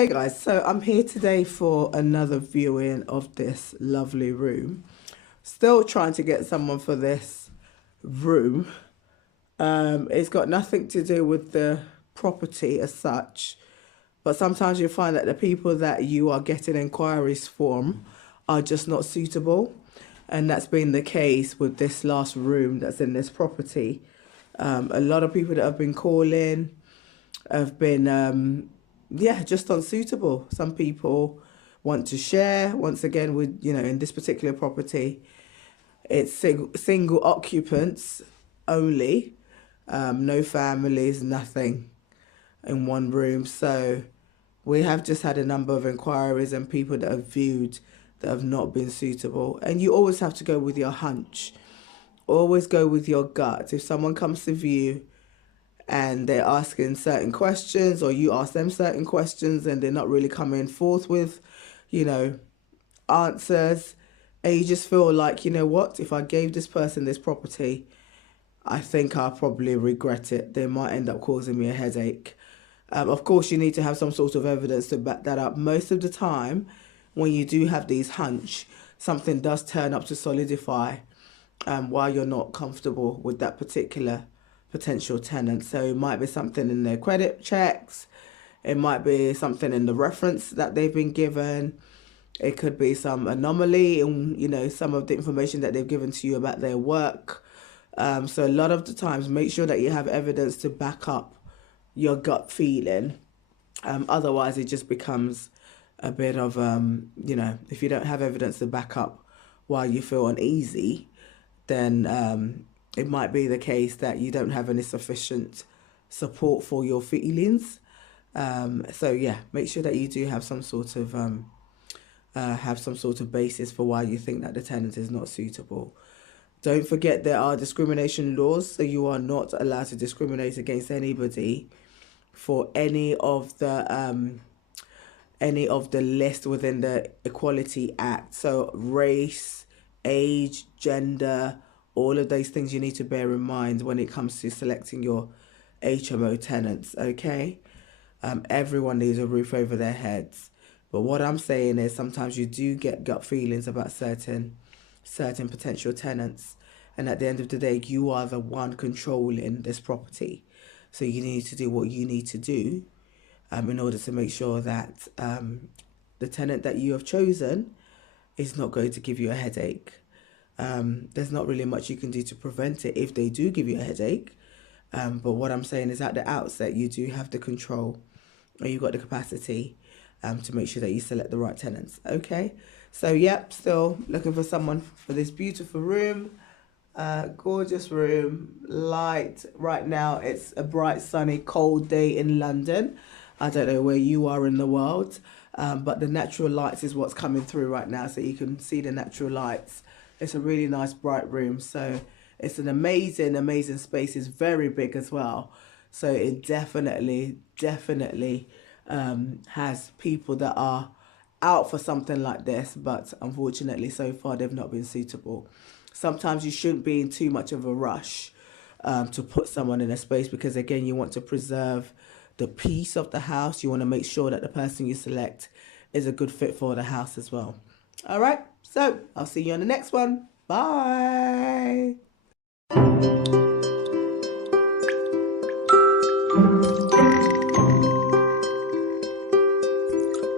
Okay guys, so I'm here today for another viewing of this lovely room. Still trying to get someone for this room. It's got nothing to do with the property as such, but sometimes you find that the people that you are getting inquiries from are just not suitable, and that's been the case with this last room that's in this property. A lot of people that have been calling have been just unsuitable. Some people want to share, once again, with, in this particular property, it's single occupants only, no families, nothing in one room. So we have just had a number of inquiries and people that have viewed that have not been suitable. And you always have to go with your hunch. Always go with your gut. If someone comes to view and they're asking certain questions, or you ask them certain questions and they're not really coming forth with, answers, and you just feel like, you know what, if I gave this person this property, I think I'll probably regret it. They might end up causing me a headache. Of course, you need to have some sort of evidence to back that up. Most of the time, when you do have these hunch, something does turn up to solidify why you're not comfortable with that particular potential tenant. So it might be something in their credit checks, it might be something in the reference that they've been given, it could be some anomaly in some of the information that they've given to you about their work. So a lot of the times, make sure that you have evidence to back up your gut feeling. Otherwise it just becomes a bit of if you don't have evidence to back up why you feel uneasy, then it might be the case that you don't have any sufficient support for your feelings. So yeah, make sure that you do have some sort of basis for why you think that the tenant is not suitable. Don't forget there are discrimination laws, so you are not allowed to discriminate against anybody for any of the list within the Equality Act. So race, age, gender, all of those things you need to bear in mind when it comes to selecting your HMO tenants, okay? Everyone needs a roof over their heads. But what I'm saying is sometimes you do get gut feelings about certain potential tenants. And at the end of the day, you are the one controlling this property. So you need to do what you need to do in order to make sure that the tenant that you have chosen is not going to give you a headache. There's not really much you can do to prevent it if they do give you a headache. But what I'm saying is at the outset, you do have the control, or you've got the capacity to make sure that you select the right tenants. Okay, so yep, still looking for someone for this beautiful room. Gorgeous room, light. Right now it's a bright, sunny, cold day in London. I don't know where you are in the world, but the natural lights is what's coming through right now, so you can see the natural lights. It's a really nice bright room, so it's an amazing space. It's very big as well, so it definitely has people that are out for something like this, but unfortunately so far they've not been suitable. Sometimes you shouldn't be in too much of a rush to put someone in a space, because again, you want to preserve the peace of the house. You want to make sure that the person you select is a good fit for the house as well. All right, so I'll see you on the next one. Bye.